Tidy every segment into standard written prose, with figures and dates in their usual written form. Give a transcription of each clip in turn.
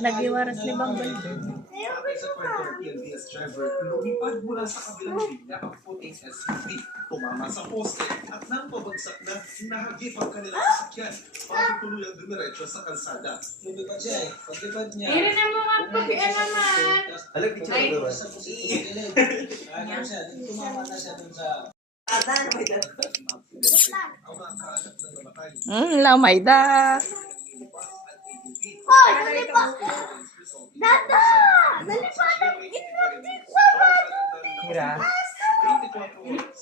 Nagiwaras ni Bambal. Sa kwento ng PNPS driver, lumipad mula sa kabilang linya ang puting SUV, tumama sa poste at nang pabagsak na nahagip ang kanilang sasakyan bago tuluyang dumiretso sa kalsada. Lumipad siya eh. Paglipad niya. Meron na mga pabian naman. Alam, di siya ba? Sa positive. Ano siya, tumama na siya dun sa... Ang mga kaanak na namatay, Lamayda. Hoy, nalipat! Dada! Nalipatan! Inulit sa Hira. 24 oras.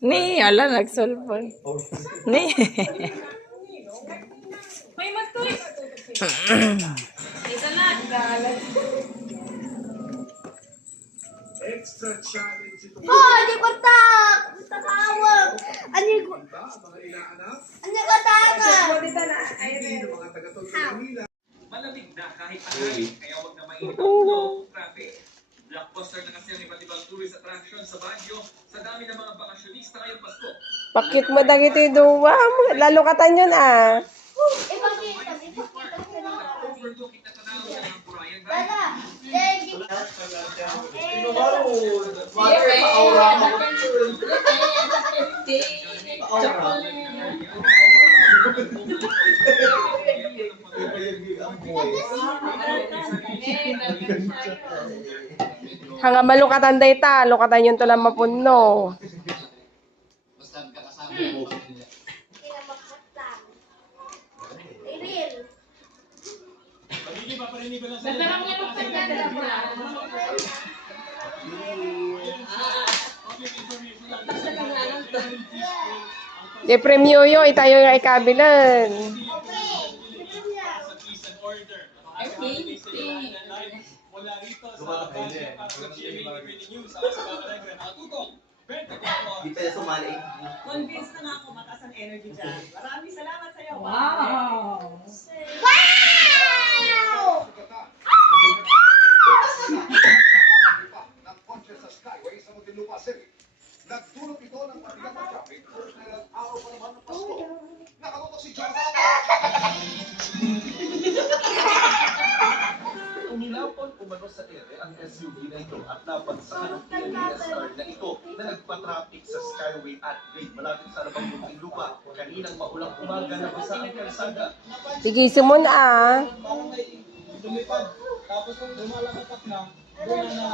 Ni, ala, nagsulpon. Ni. May magtuloy. Isa lang. Extra challenge ito. Hoy, di ko tak! Takawag! Ano ko? Mga inaanak, Ano ko takawag? hindi ng mga taga-Tondo nila. Malamig na kahit tanghali, kaya wag na mainit ang ulo, traffic. Blockbuster na kasi ang iba't ibang tourist attraction sa Baguio sa dami ng mga bakasyonista ngayong Pasko. Pakit mo dagito yung duwa. Lalo katan yun ah. Ipakita sila. Overlooking na tanaw sa mga Purayan Dada! Valley. Thank you. Hanga malukatan day ta. Lukatan yun to lang mapuno. Basta kakasama mo. Kinamakatan. Iril. Natarang niya magpagdada pa. Di premyo yo. Itayo yung ikabilan. Mula rito sa Baguio para sa GMA News sa Kasabaran Granatutong. 24 oras. Di pa niya sumali. Convinced na nga ako mataas ang energy dyan. Maraming salamat sa iyo. Wow! Wow! ng kotse sa Skyway sa Muntinlupa City. Nagdulot ito ng mabigat na traffic dahil araw pa naman ng Pasko. Nakatutok si John Umilapon umano sa ere ang SUV na ito at napansakan ng PNPSR na ito na nagpa-traffic sa Skyway at grade malapit sa Labang Muntinlupa. Kaninang maulang umaga na basa ang kalsada. Sige, sumun ah. Parang may lumipad. Tapos nung lumalakatak na, doon na